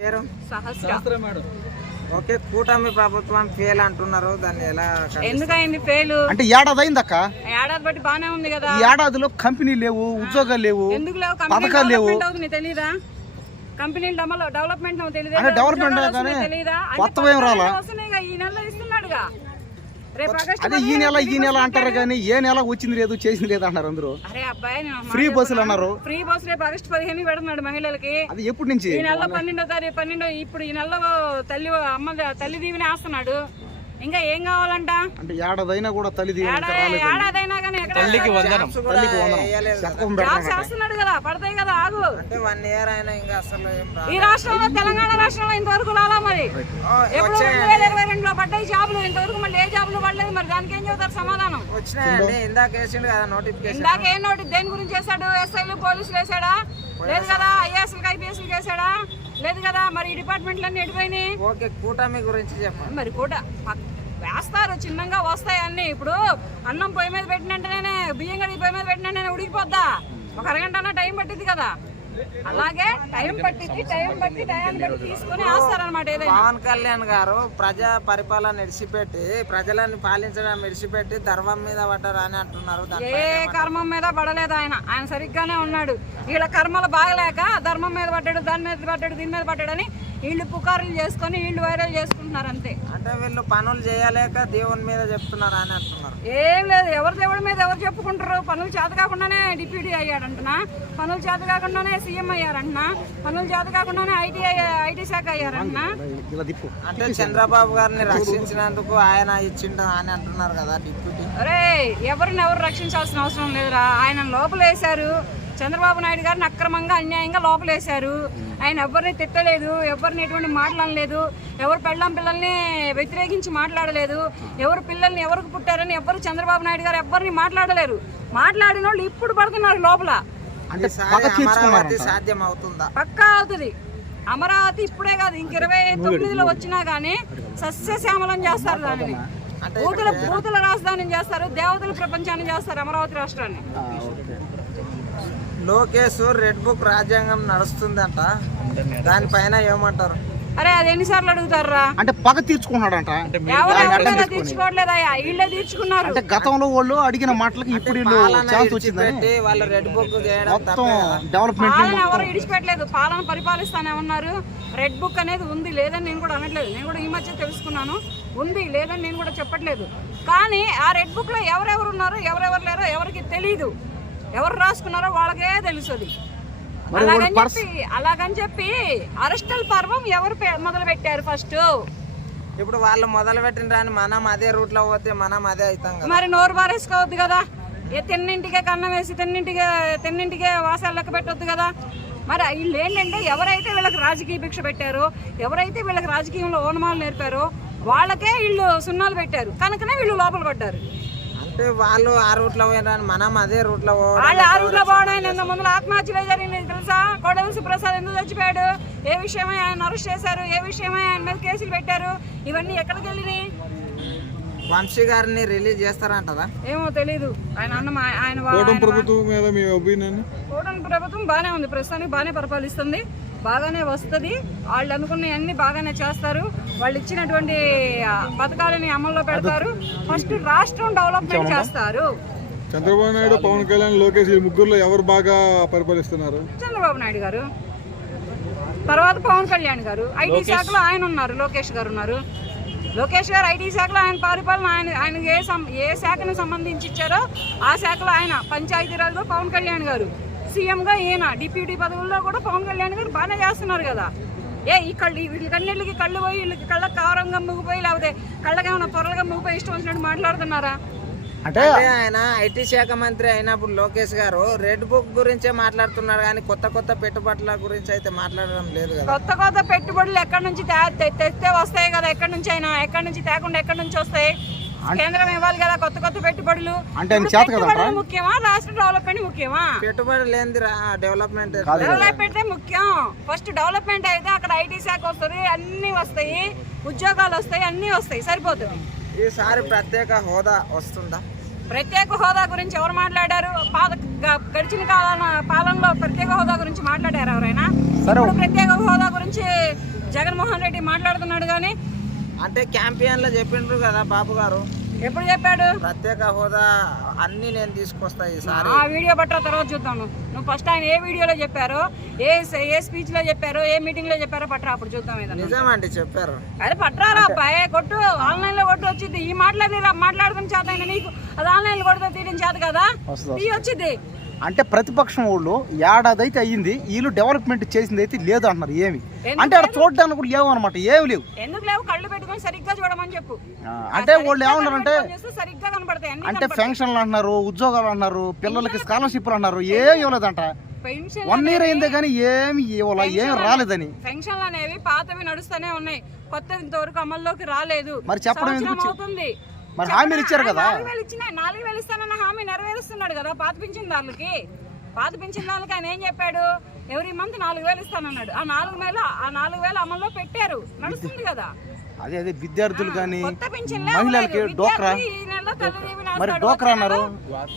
పేరు సహస్ర madam. Okay, కూటమి ప్రభుత్వం ఫెయిల్ అంటున్నారు, దాన్ని ఎలా ఎందుకైంది ఫెయిల్? అంటే ఏడాది అయిందక్క. ఏడాది బట్టి బానే ఉంది కదా. ఈ ఏడాదిలో కంపెనీ లేవు, ఉద్యోగాలు లేవు, ఎందుకు లేవు? పథకాలు లేవు. తెలీదా? కంపెనీలు డెవలప్మెంట్ తెలియదా? డెవలప్మెంట్ తెలీదా? కొత్త ఏం రాలా? ఈ నెలలో ఇస్తున్నాడుగా. అదే ఈ నెల అంటారు కానీ ఏ నెల వచ్చింది లేదు, చేసింది లేదు అంటారు అందరూ. అరే అబ్బాయి, ఫ్రీ బస్సులు అన్నారు. ఫ్రీ బస్సు రేపు ఆగస్టు 15 పెడుతున్నాడు మహిళలకి. అది ఎప్పటి నుంచి? ఈ నెల 12వ తారీఖు ఇప్పుడు ఈ నెలలో తల్లి దీవెని వేస్తున్నాడు. ఇంకా ఏం కావాలంట? అంటే ఏడాదైనా కూడా తల్లి ఏడాదైనా కానీ చేస్తున్నాడు కదా, పడతాయి కదా. ఆగు. ఈ రాష్ట్రంలో తెలంగాణ రాష్ట్రంలో ఇంతవరకు రాలా మరి. ఎప్పుడు 2022లో పడ్డాయి జాబులు, ఇంతవరకు మళ్ళీ ఏ జాబులు పడలేదు. మరి దానికి ఏం చెబుతారు సమాధానం? ఇందాక ఏం నోటీస్ దేని గురించి చేశాడు? ఎస్ఐలు పోలీసులు వేసాడా? లేదు కదా. ఐఏఎస్లు ఐపీఎస్లు చేశాడా? లేదు కదా. మరి ఈ డిపార్ట్మెంట్లన్నీ ఎడిపోయినాయి. కూటమి గురించి చెప్పండి. మరి కూడా వేస్తారు, చిన్నగా వస్తాయి అన్ని. ఇప్పుడు అన్నం పొయ్యి మీద పెట్టినంటేనే, బియ్యం కడిగి పొయ్యి మీద పెట్టినంటేనే ఉడికిపోద్దా? ఒక అరగంట టైం పట్టింది కదా. అలాగే టైం పట్టింది, టయాన్ని బట్టి తీసుకుని వేస్తారనమాట. పవన్ కళ్యాణ్ గారు ప్రజా పరిపాలన విడిచిపెట్టి, ప్రజలను పాలించడం విడిచిపెట్టి ధర్మం మీద పడ్డారు అని అంటున్నారు. ఏ కర్మం మీద పడలేదు ఆయన సరిగ్గానే ఉన్నాడు. వీళ్ళ కర్మలు బాగలేక ధర్మం మీద పడ్డాడు, దాని మీద పడ్డాడు, దీని మీద పడ్డాడని వీళ్ళు పుకారులు చేసుకొని వీళ్ళు వైరల్ చేసుకుంటున్నారు అంతే. అంటే వీళ్ళు పనులు చేయలేక దేవుని మీద చెప్తున్నారు అని అంటున్నారు. ఏం లేదు, ఎవరి దేవుడి మీద ఎవరు చెప్పుకుంటారు? పనులు చేత కాకుండానే డిప్యూటీ అయ్యాడంటున్నా, పనులు చేత కాకుండానే సీఎం అయ్యారంటున్నా, పనులు చేత కాకుండానే ఐటీ శాఖ అయ్యారంటున్నా. అంటే చంద్రబాబు గారిని రక్షించినందుకు ఆయన ఇచ్చిండు అని అంటున్నారు కదా డిప్యూటీ. అరే, ఎవరిని ఎవరు రక్షించాల్సిన అవసరం లేదురా. ఆయన లోపలేశారు. చంద్రబాబు నాయుడు గారిని అక్రమంగా అన్యాయంగా లోపలేశారు. ఆయన ఎవరిని తిట్టలేదు, ఎవరిని ఎటువంటి మాట్లాడలేదు, ఎవరు పిల్లల్ని వ్యతిరేకించి మాట్లాడలేదు, ఎవరు పిల్లల్ని ఎవరికి పుట్టారని ఎవరు చంద్రబాబు నాయుడు గారు ఎవరిని మాట్లాడలేరు. మాట్లాడిన వాళ్ళు ఇప్పుడు పడుతున్నారు లోపల. సాధ్యం అవుతుందా? పక్కా అవుతుంది. అమరావతి ఇప్పుడే కాదు, ఇంక 29లో వచ్చినా గానీ సస్యశ్యామలం చేస్తారు. దానిని భూతుల రాజధాని చేస్తారు, దేవతల ప్రపంచాన్ని చేస్తారు అమరావతి రాష్ట్రాన్ని. లోకేష్ రెడ్ బుక్ రాజ్యాంగం నడుస్తుందంట, దానిపైన ఏమంటారు? అరే, అది ఎన్నిసార్లు అడుగుతారా? అంటే పగ తీర్చుకున్నాడంట. తీర్చుకోవట్లేదా? వీళ్ళే తీర్చుకున్నారు. అంటే గతంలో వాళ్ళు అడిగిన మాటలకి ఇప్పుడు వాళ్ళు రెడ్ బుక్ పాలన ఎవరు ఇడిచిపెట్టలేదు. పాలన పరిపాలిస్తానే ఉన్నారు. రెడ్ బుక్ అనేది ఉంది, లేదని నేను కూడా అనట్లేదు. నేను కూడా ఈ మధ్య తెలుసుకున్నాను, ఉంది, లేదని నేను కూడా చెప్పట్లేదు. కానీ ఆ రెడ్ బుక్ లో ఎవరెవరు ఉన్నారో ఎవరెవరు లేరో ఎవరికి తెలీదు. ఎవరు రాసుకున్నారో వాళ్ళకే తెలుస్తుంది. అలాగని చెప్పి అరెస్టల్ పర్వం ఎవరు మొదలు పెట్టారు ఫస్ట్? ఇప్పుడు వాళ్ళు మొదలు పెట్టిన మనం అదే రూట్ లో పోతే మనం అదే అవుతాం కదా. మరి నోరు బారేసుకోవద్దు కదా. తిన్నింటికే కన్నం వేసి తిన్నింటికే వాసాలు లెక్క పెట్టొద్దు కదా. మరి వీళ్ళు ఏంటంటే ఎవరైతే వీళ్ళకి రాజకీయ భిక్ష పెట్టారో, ఎవరైతే వీళ్ళకి రాజకీయంలో ఓనమాలు నేర్పారో వాళ్ళకే వీళ్ళు సున్నాలు పెట్టారు, కనుకనే వీళ్ళు లోపల పడ్డారు. వాళ్ళు ఆ రూట్ లో పోయినా మనం అదే రూట్ లో వాళ్ళు ఆ రూట్ లో పోవడం ముందు ఆత్మహత్యలు జరిగింది తెలుసా? కోడెల ప్రసాద్ ఎందుకు చచ్చిపోయాడు? ఏ విషయమై ఆయన అరెస్ట్ చేశారు? ఏ విషయమై ఆయన మీద కేసులు పెట్టారు? ఇవన్నీ ఎక్కడికి వెళ్ళినాయి? వంశీ గారిని రిలీజ్ చేస్తారంటారా? ఏమో తెలీదు. ఆయన ప్రభుత్వం బాగానే ఉంది, ప్రస్తుతానికి బాగానే పరిపాలిస్తుంది, బాగానే వస్తుంది. వాళ్ళు అనుకున్నవన్నీ బాగానే చేస్తారు. వాళ్ళు ఇచ్చినటువంటి పథకాలని అమల్లో పెడతారు. ఫస్ట్ రాష్ట్రం డెవలప్మెంట్ చేస్తారు. చంద్రబాబు నాయుడు, పవన్ కళ్యాణ్, లోకేష్ ఈ ముగ్గురులో ఎవరు బాగా పరిపాలిస్తున్నారు? చంద్రబాబు నాయుడు గారు, తర్వాత పవన్ కళ్యాణ్ గారు. ఐటీ శాఖలో ఆయన ఉన్నారు, లోకేష్ గారు ఉన్నారు. లోకేష్ గారు ఐటీ శాఖలో ఆయన పరిపాలన, ఆయన ఏ శాఖను సంబంధించి ఇచ్చారో ఆ శాఖలో ఆయన. పంచాయతీరాజ్లో పవన్ కళ్యాణ్ గారు, సీఎంగా ఈయన, డిప్యూటీ పదవుల్లో కూడా పవన్ కళ్యాణ్ గారు బాగానే చేస్తున్నారు కదా. ఈ కళ్ళు వీళ్ళకన్నిటికి కళ్ళు పోయి వీళ్ళకి కళ్ళకి కారంగా ముగిపోయి, లేకపోతే కళ్ళకేమైనా పొరలుగా ముగిపోయి ఇష్టం వచ్చినట్టు మాట్లాడుతున్నారా? అంటే ఆయన ఐటీ శాఖ మంత్రి అయినప్పుడు లోకేష్ గారు రెడ్ బుక్ గురించే మాట్లాడుతున్నారు కానీ కొత్త పెట్టుబడుల గురించి అయితే మాట్లాడడం లేదు కదా. కొత్త పెట్టుబడులు ఎక్కడి నుంచి తెస్తే వస్తాయి కదా. ఎక్కడి నుంచి అయినా, ఎక్కడి నుంచి తేకుండా ఎక్కడి నుంచి వస్తాయి? కేంద్రం ఇవ్వాలి కదా కొత్త పెట్టుబడులు. ముఖ్యమా రాష్ట్ర డెవలప్మెంట్ ముఖ్యమా? పెట్టుబడి లేని డెవలప్మెంట్ ముఖ్యం. ఫస్ట్ డెవలప్మెంట్ అయితే అక్కడ ఐటీ శాఖ వస్తుంది, అన్ని వస్తాయి, ఉద్యోగాలు వస్తాయి, అన్ని వస్తాయి, సరిపోతుంది. ఈసారి ప్రత్యేక హోదా వస్తుందా? ప్రత్యేక హోదా గురించి ఎవరు మాట్లాడారు? గడిచిన పాలనలో ప్రత్యేక హోదా గురించి మాట్లాడారు ఎవరైనా? ప్రత్యేక హోదా గురించి జగన్మోహన్ రెడ్డి మాట్లాడుతున్నాడు కానీ అంటే క్యాంపెయిన్ లో చెప్పిండ్రు కదా బాబు గారు, ఎప్పుడు చెప్పాడు? ప్రత్యేక హోదా అన్ని నేను తీసుకొస్తా ఈసారి. ఆ వీడియో పట్ట తర్వాత చూద్దాం. నువ్వు ఫస్ట్ ఆయన ఏ వీడియోలో చెప్పారో, ఏ స్పీచ్ లో చెప్పారో, ఏ మీటింగ్ లో చెప్పారో పట్టరా, అప్పుడు చూద్దాం. ఏదన్నా నిజమండి చెప్పారు. అదే పట్టరారా అబ్బాయి, కొట్టు, ఆన్లైన్ లో కొట్టు వచ్చింది. ఈ మాట్లాడుతున్న చేత అయినా నీకు అది ఆన్లైన్ లో కొడితే తీయడం చేత కదా, తీ వచ్చింది. అంటే ప్రతిపక్షం వాళ్ళు ఏడాది అయితే అయ్యింది, వీళ్ళు డెవలప్మెంట్ చేసింది అయితే లేదు అంటున్నారు. ఏమి అంటే అక్కడ చూడడానికి కూడా లేవు అనమాట, ఏమి లేవు. ఎందుకు లేవు? కళ్ళు పెట్టుకొని సరిగ్గా చూడమని చెప్పు. అంటే వాళ్ళు ఏమన్నారంటే సరిగ్గా కనపడతాయి. అంటే పెన్షన్లు అంటున్నారు, ఉద్యోగాలు అన్నారు, పిల్లలకి స్కాలర్షిప్లు అన్నారు, ఏమి ఇవ్వలేదంట. 1 year అయిందే కానీ ఏమి ఇవ్వాల, ఏమి రాలేదని. పెన్షన్లు అనేవి పాతవి నడుస్తూనే ఉన్నాయి, కొత్త ఇంతవరకు అమల్లోకి రాలేదు. మరి చెప్పడం ఎందుకు? అవుతుంది. మరి హామీలు ఇచ్చారు కదా, 4,000 ఇస్తానన్న హామీ నెరవేరుస్తున్నాడు కదా పాత పింఛన్దారులకి. పాత పింఛన్దారులకి ఆయన ఏం చెప్పాడు? ఎవ్రీ మంత్ 4,000 ఇస్తానన్నాడు. ఆ 4,000 అమల్లో పెట్టారు, నడుస్తుంది కదా. అదే విద్యార్థులు కానీ కొత్త పింఛన్లే మహిళలకి అవ్వలేదు. డోక్రా, ఈ నెలలో తల్లిదీవెన మరి వేస్తాడు. డోక్రా అన్నారు,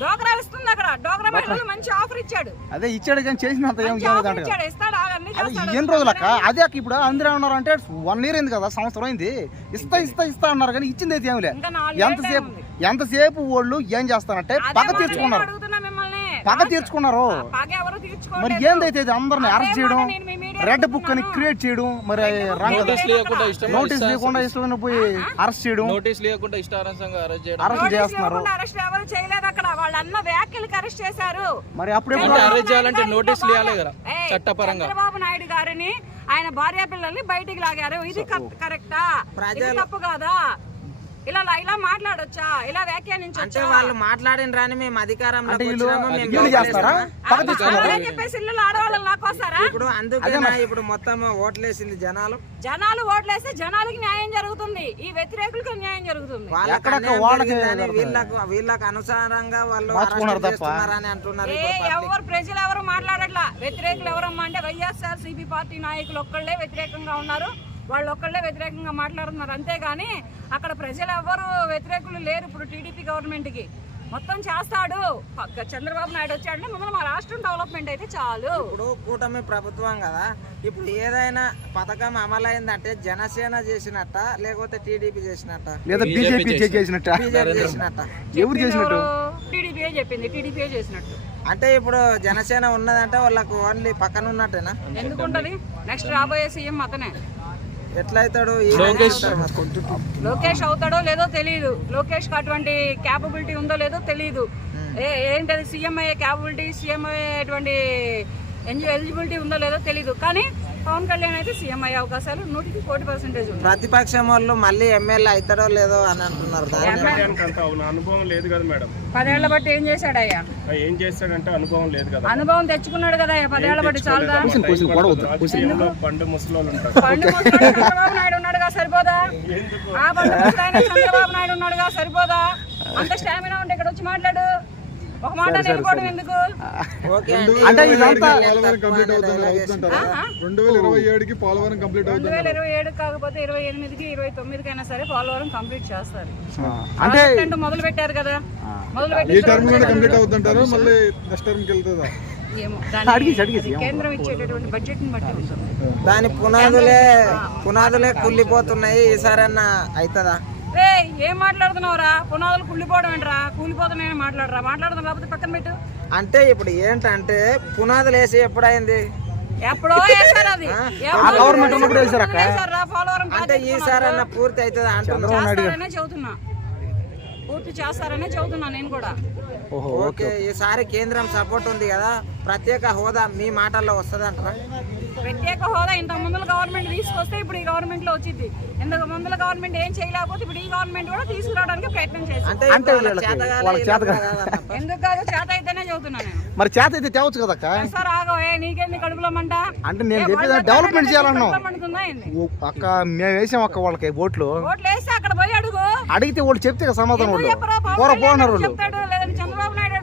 డోక్రా ఇస్తుంది అక్కడ. డోక్రా మహిళలు మంచి ఆఫర్ ఇచ్చాడు. అదే ఇచ్చాడు కానీ చేసినంత ఏం చేయలేదంట. ఇచ్చాడు, ఇస్తాడు, అన్ని అది చేస్తాడు. ఎన్ని రోజులక్క? అదే ఇప్పుడు అందరూ ఏమన్నారు అంటే 1 year అయింది కదా, సంవత్సరం అయింది, ఇస్తా అన్నారు కానీ ఇచ్చింది అయితే ఏమి లేదు. ఇంకా 4 ఏళ్ళే ఉంది. ఎంతసేపు వాళ్ళు ఏం చేస్తారంటే పగ తీర్చుకున్నారు, అడుగుతున్నా మిమ్మల్ని. పగ తీర్చుకున్నారు. పగ ఎవరు తీర్చుకోలేదు. మరి ఏందైతే ఇది అందరిని అరెస్ట్ చేయడం, రెడ్ బుక్ అని క్రియేట్ చేయడం, మరి నోటీస్ లేకుండా ఇష్టమైన పోయి అరెస్ట్ చేయడం, నోటీస్ లేకుండా ఇష్టారాజ్యంగా అరెస్ట్ చేయడం, అరెస్ట్ చేస్తున్నారు. అరెస్ట్ ఎవరు చేయలేదు అక్కడ, వాళ్ళ అన్న వ్యాఖ్యలకు అరెస్ట్ చేశారు. మరి అప్పుడే అరెస్ట్ చేయాలంటే నోటీస్ లేయాలి కదా చట్టపరంగా. చంద్రబాబు నాయుడు గారిని ఆయన భార్య పిల్లల్ని బయటికి లాగారు. ఇది కరెక్టా? ఇది తప్పు కాదా? ఇలా మాట్లాడొచ్చా? ఇలా అంటే వ్యాఖ్యానించొచ్చా? వాళ్ళు మాట్లాడిన రాని మేము అధికారంలో చేస్తారా? పగ తీసుకున్నారు. చెప్పేసి ఇల్లు ఆడవాళ్ళని లాక్కొస్తారా? ఇప్పుడు అందుకేనా ఇప్పుడు మొత్తం ఓట్లేసింది జనాలు ఓట్లేస్తే జనాలకి న్యాయం జరుగుతుంది, ఈ వ్యతిరేకులకు న్యాయం జరుగుతుంది. వీళ్ళకి అనుసారంగా వాళ్ళు మార్చుకున్నారు తప్ప. చేస్తున్నారని అంటున్నారు. ఎవరు ప్రజలు ఎవరు మాట్లాడట్లా. వ్యతిరేకులు ఎవరమ్మా అంటే వైఎస్ఆర్సీపీ పార్టీ నాయకులు ఒక్కళ్ళే వ్యతిరేకంగా ఉన్నారు, వాళ్ళు ఒక్కళ్ళే వ్యతిరేకంగా మాట్లాడుతున్నారు. అంతేగాని అక్కడ ప్రజలు ఎవరు వ్యతిరేకులు లేరు. ఇప్పుడు టీడీపీ గవర్నమెంట్కి మొత్తం చేస్తాడు. చంద్రబాబు నాయుడు వచ్చాడంటే ముందు మా రాష్ట్రం డెవలప్మెంట్ అయితే చాలు. ఇప్పుడు కూటమి ప్రభుత్వం కదా, ఇప్పుడు ఏదైనా పథకం అమలైందంటే జనసేన చేసినట్ట లేకపోతే టీడీపీ చేసినట్ట లేదా బీజేపీ చేసినట్ట? బీజేపీ చేసినట్ట? ఎవరు చేసినట్టు? టీడీపీ చెప్పింది, టీడీపీ చేసినట్టు. అంటే ఇప్పుడు జనసేన ఉన్నదంటే వాళ్ళకు ఓన్లీ పక్కన ఉన్నట్టేనా? ఎందుకుంటది? నెక్స్ట్ రాబోయే సీఎం అతనే. ఎట్లయితాడు? లోకేష్ అవుతాడో లేదో తెలియదు. లోకేష్ కి అటువంటి క్యాపబిలిటీ ఉందో లేదో తెలియదు. ఏంటది సీఎం అయ్యే క్యాపబిలిటీ, సీఎం అయ్యేటువంటి ఎలిజిబిలిటీ ఉందో లేదో తెలియదు. కానీ పవన్ కళ్యాణ్ అయితే సీఎం అయ్యే అవకాశాలు 100% ఉంది. ప్రతిపక్షం వాళ్ళు మళ్ళీ ఎమ్మెల్యే అవుతాడో లేదో అని అంటున్నారు. అనుభవం లేదు కదా మేడం. 10 ఏళ్ల బట్టి ఏం చేశాడయ్యా? ఏం చేస్తాడంటే అనుభవం లేదు కదా. అనుభవం తెచ్చుకున్నాడు కదా 10 ఏళ్ల బట్టి, చాలదా? పండు ముసలోళ్ళు ఉంటారు. పండు ముసలాయన చంద్రబాబు నాయుడు ఉన్నాడుగా, సరిపోదా? ఆ పండు ముసలాయన చంద్రబాబు నాయుడు ఉన్నాడుగా, సరిపోదా? అంత స్టామినా ఉంటే ఇక్కడ వచ్చి మాట్లాడు. ఒక మాట నిలబడడం ఎందుకు? అంటే ఇదంతా 2027కి పోలవరం కంప్లీట్ అవుతుంది. 2027 కాకపోతే 28కి 29కైనా సరే పోలవరం కంప్లీట్ చేస్తారు. అంటే మొదలు పెట్టారు కదా, ఈ టర్మ్ లోనే కంప్లీట్ అవుతుంటారు, మళ్ళీ నెక్స్ట్ టర్మ్ కి వెళ్తుందా? ఏమో దాని కేంద్రం ఇచ్చేటటువంటి బడ్జెట్ ని బట్టి ఉంటుంది. దాని పునాదులే కుళ్ళిపోతున్నాయి. ఈసారన్నా అవుతుందా? ఏం మాట్లాడుతున్నావురా? పునాదులు కుళ్ళిపోవడం ఏంట్రా? కూలిపోతున్నాయని మాట్లాడుతున్నావు కాకపోతే పక్కన పెట్టు. అంటే ఇప్పుడు ఏంటంటే పునాదులు వేసి ఎప్పుడైంది? ఎప్పుడో వేసారు. అది గవర్నమెంట్ ఉన్నప్పుడు వేసారు అక్క. పోలవరం అంటే ఈసారన్నా పూర్తి అవుతుందా అంటున్నా. చెబుతున్నా, పూర్తి చేస్తారనే చెబుతున్నా నేను కూడా. ఓకే, ఈసారి కేంద్రం సపోర్ట్ ఉంది కదా, ప్రత్యేక హోదా మీ మాటల్లో వస్తుంది అంటారా? ప్రత్యేక హోదా ఇంత ముందుల గవర్నమెంట్ తీసుకొస్తే ఇప్పుడు ఈ గవర్నమెంట్ లో వచ్చింది. ఇంతకు ముందుల గవర్నమెంట్ ఏం చేయలేకపోతే ఇప్పుడు ఈ గవర్నమెంట్ కూడా తీసుకురావడానికి ప్రయత్నం చేస్తాం. అంటే ఎందుకు కాదు, చేత అయితేనే చదువుతున్నా నేను. మరి చేత అయితే తేవచ్చు కదా సార్ ఆగోయే, నీకేంది కడుపులో మంట? అంటే నేను చెప్పేది డెవలప్మెంట్ చేయాలన్నాం అక్క. మేము వేసాం అక్క వాళ్ళకి ఓట్లు వేస్తే అక్కడ పోయి అడిగితే వాళ్ళు చెప్తే సమాధానం వాళ్ళు పోన్నారు. వాళ్ళు చెప్తాడు లేదంటే చంద్రబాబు నాయుడు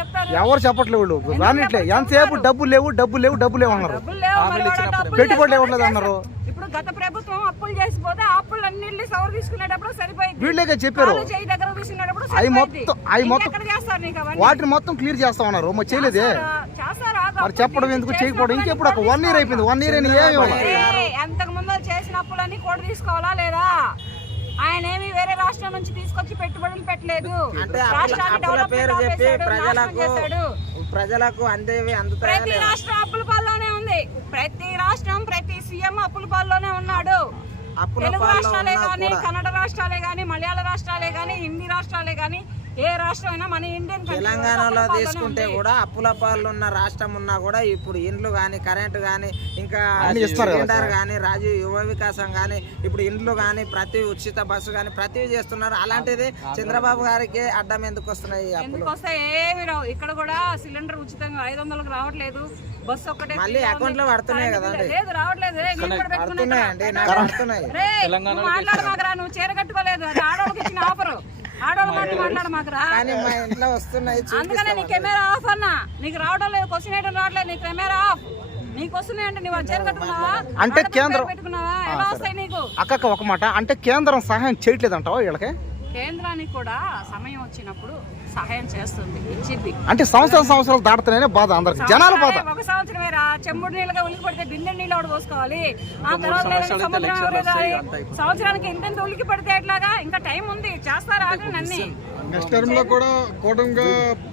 చెప్తారు. ఎవరు చెప్పట్లేదు, వాళ్ళు రానిట్లే. ఎంతసేపు డబ్బులు లేవు అన్నారు, పెట్టుబడులు ఇవ్వట్లేదు అన్నారు. ఇప్పుడు గత ప్రభుత్వం అప్పులు చేసిపోతే ఆ అప్పులు అన్నింటినీ సవర్ తీసుకునేటప్పుడు సరిపోయింది. వీళ్ళే చెప్పారు అవి మొత్తం వాటిని మొత్తం క్లియర్ చేస్తా ఉన్నారు. మరి చేయలేదే. మరి చెప్పడం ఎందుకు, చేయకపోవడం ఇంకెప్పుడు? 1 year అయిపోయింది. 1 year అని ఏమి కూడా తీసుకోవాలా లేదా? ఆయన ఏమి వేరే రాష్ట్రం నుంచి తీసుకొచ్చి పెట్టుబడులు పెట్టలేదు. అంటే రాష్ట్రాన్ని అప్పుల డెవలప్మెంట్ పేరు చెప్పి ఆపేశాడు, నాశనం చేశాడు. ప్రజలకు అందేవి అందుతాయా ప్రతి లేదా? రాష్ట్రం అప్పుల పాల్లోనే ఉంది. ప్రతి రాష్ట్రం, ప్రతి సీఎం అప్పుల పాల్లోనే ఉన్నాడు. అప్పుల తెలుగు పాల్లో రాష్ట్రాలే ఉన్నా కానీ, కూడా కన్నడ రాష్ట్రాలే కానీ, మలయాళ రాష్ట్రాలే కానీ, హిందీ రాష్ట్రాలే కానీ, ఏ రాష్ట్రం అయినా మన ఇండియన్ కంట్రీ తెలంగాణలో తీసుకుంటే కూడా అప్పుల పాలు ఉన్న రాష్ట్రం ఉన్నా కూడా ఇప్పుడు ఇండ్లు కానీ, కరెంటు కానీ, ఇంకా సిలిండర్ కానీ, రాజీవ్ యువ వికాసం కానీ, ఇప్పుడు ఇండ్లు కానీ, ప్రతి ఉచిత బస్సు కానీ ప్రతివి చేస్తున్నారు. అలాంటిది చంద్రబాబు గారికి అడ్డం ఎందుకు వస్తున్నాయి ఈ అప్పులు? ఎందుకు వస్తాయి? ఏమి రావు. ఇక్కడ కూడా సిలిండర్ ఉచితంగా 500కు రావట్లేదు. బస్సు ఒక్కటే మళ్ళీ అకౌంట్ లో పడుతున్నాయి కదండి. లేదు, రావట్లేదు. పడుతున్నాయండి, నాకు పడుతున్నాయి. మాట్లాడమాకరా, నువ్వు చీర కట్టుకోలేదు. అది ఆడవాళ్ళకి ఇచ్చిన ఆఫర్. ఆడవాళ్ళ మాట మాట్లాడమాకరా. కానీ మా ఇంట్లో వస్తున్నాయి. అందుకనే నీ కెమెరా ఆఫ్ అన్నా. నీకు రావడం లేదు, క్వశ్చన్ వేయడం రావట్లేదు. నీ కెమెరా ఆఫ్. నీకు వస్తున్నాయి అంటే నువ్వు చీర కట్టుకున్నావా? అంటే కేంద్రం పెట్టుకున్నావా? ఎలా వస్తాయి నీకు? అక్కక్క ఒక మాట, అంటే కేంద్రం సహాయం చేయట్లేదంటావా వీళ్ళకి? కేంద్రానికి కూడా సమయం వచ్చినప్పుడు సహాయం చేస్తుంది, ఇచ్చింది. అంటే సంవత్సరాలు దాటుతున్నాయనే బాధ అందరికి, జనాల బాధ. ఒక సంవత్సరమేరా, చెంబుడు నీళ్ళగా ఉలికి పడితే బిందె నీళ్ళు ఒకటి పోసుకోవాలి. ఆ తర్వాత సముద్రం సంవత్సరానికి ఎంతెంత ఉలికి పడితే ఎట్లాగా? ఇంకా టైం ఉంది, చేస్తారా అన్ని. నెక్స్ట్ టర్మ్ లో కూడా కూటమిగా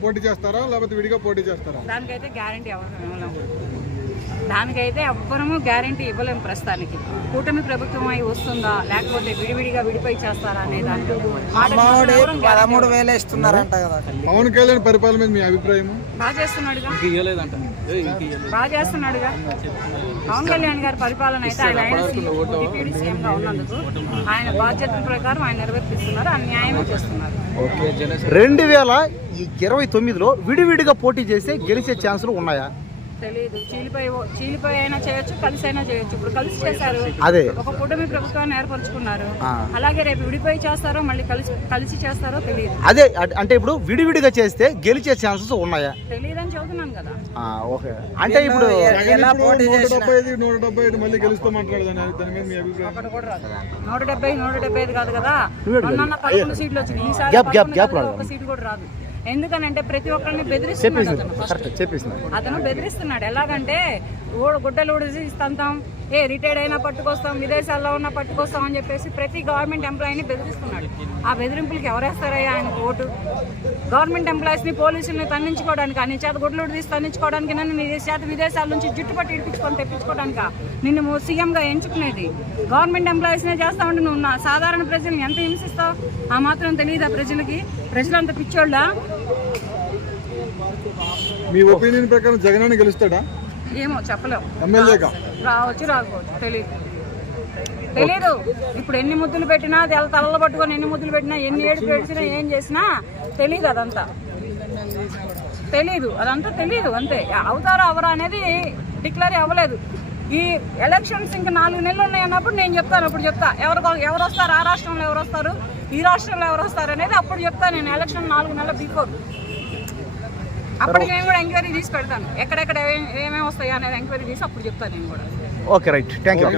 పోటీ చేస్తారా లేకపోతే విడిగా పోటీ చేస్తారా? దానికైతే గ్యారంటీ ఎవ్వరము గ్యారంటీ ఇవ్వలేము ప్రస్తుతానికి. కూటమి ప్రభుత్వం అయి వస్తుందా లేకపోతే విడివిడిగా విడిపోయి చేస్తారా అనే దాంట్లో 13,000 ఇస్తున్నారంట కదా. పవన్ కళ్యాణ్ పరిపాలన మీద మీ అభిప్రాయం? బాగా చేస్తున్నాడుగా. పవన్ కళ్యాణ్ గారి పరిపాలన అయితే ఆయన డిప్యూటీ సీఎం గా ఉన్నందుకు ఆయన బాధ్యతల ప్రకారం ఆయన నిర్వర్తిస్తున్నారు, అన్యాయం చేస్తున్నారు. 2029లో విడివిడిగా పోటీ చేస్తే గెలిచే ఛాన్సులు ఉన్నాయా? తెలీదు. చీలిపోయి అయినా చేయొచ్చు, కలిసి అయినా చేయొచ్చు. ఇప్పుడు కలిసి చేశారు, అదే ఒక కూటమి ప్రభుత్వాన్ని ఏర్పరచుకున్నారు. అలాగే రేపు విడిపోయి చేస్తారో మళ్ళీ కలిసి చేస్తారో తెలియదు. అదే అంటే ఇప్పుడు విడివిడిగా చేస్తే గెలిచే ఛాన్సెస్ ఉన్నాయా? తెలియదని చెబుతున్నాను కదా. ఓకే, అంటే ఇప్పుడు 175 మళ్ళీ గెలుస్తామంటారు. దాని మీద మీ అభిప్రాయం? 175 కాదు కదా, 11 సీట్లు వచ్చినాయి. ఈసారి ఒక సీటు కూడా రాదు. ఎందుకనంటే ప్రతి ఒక్కరిని బెదిరిస్తున్నాడు అతను బెదిరిస్తున్నాడు. ఎలాగంటే గుడ్డలు ఊడిసి ఇస్తాం, రిటైర్డ్ అయినా పట్టుకొస్తాం, విదేశాల్లో ఉన్నా పట్టుకొస్తాం అని చెప్పేసి ప్రతి గవర్నమెంట్ ఎంప్లాయీని బెదిరిస్తున్నాడు. ఆ బెదిరింపులకి ఎవరేస్తారయ్యా ఆయన ఓటు? గవర్నమెంట్ ఎంప్లాయీస్ని, పోలీసుల్ని తన్నించుకోవడానికి, నీ చేత గుడ్డలు తీసి తన్నించుకోవడానికి, నన్ను నీ చేత విదేశాల నుంచి జుట్టుపట్టి ఇడిపించుకొని తెప్పించుకోవడానికి నిన్ను సీఎంగా ఎంచుకునేది గవర్నమెంట్ ఎంప్లాయీస్నే చేస్తా ఉంటే నువ్వు సాధారణ ప్రజల్ని ఎంత హింసిస్తావు? ఆ మాత్రం తెలియదా ప్రజలకి? ప్రజలంతా పిచ్చోళ్ళా? మీ ఒపీనియన్ ప్రకారం జగన్ గెలుస్తాడా? ఏమో చెప్పలేము. ఎమ్మెల్యేగా రావచ్చు, రాకపోవచ్చు, తెలీదు. ఇప్పుడు ఎన్ని ముద్దులు పెట్టినా, తలలు పట్టుకొని ఎన్ని ముద్దులు పెట్టినా, ఎన్ని ఏడు పెట్టినా, ఏం చేసినా తెలీదు. అదంతా తెలీదు అంతే. అవుతారా అవరా అనేది డిక్లేర్ అవ్వలేదు. ఈ ఎలక్షన్స్ ఇంకా 4 నెలలు ఉన్నాయి అన్నప్పుడు నేను చెప్తాను. అప్పుడు చెప్తా ఎవరు వస్తారు, ఆ రాష్ట్రంలో ఎవరు వస్తారు, ఈ రాష్ట్రంలో ఎవరు వస్తారు అనేది అప్పుడు చెప్తాను నేను. ఎలక్షన్ 4 నెలల బిఫోర్. అప్పటికి నేను కూడా ఎంక్వైరీ తీసి పెడతాను. ఎక్కడెక్కడ ఏమేమి వస్తాయి అనేది ఎంక్వైరీ తీసి అప్పుడు చెప్తాను నేను కూడా. Okay, right, thank you.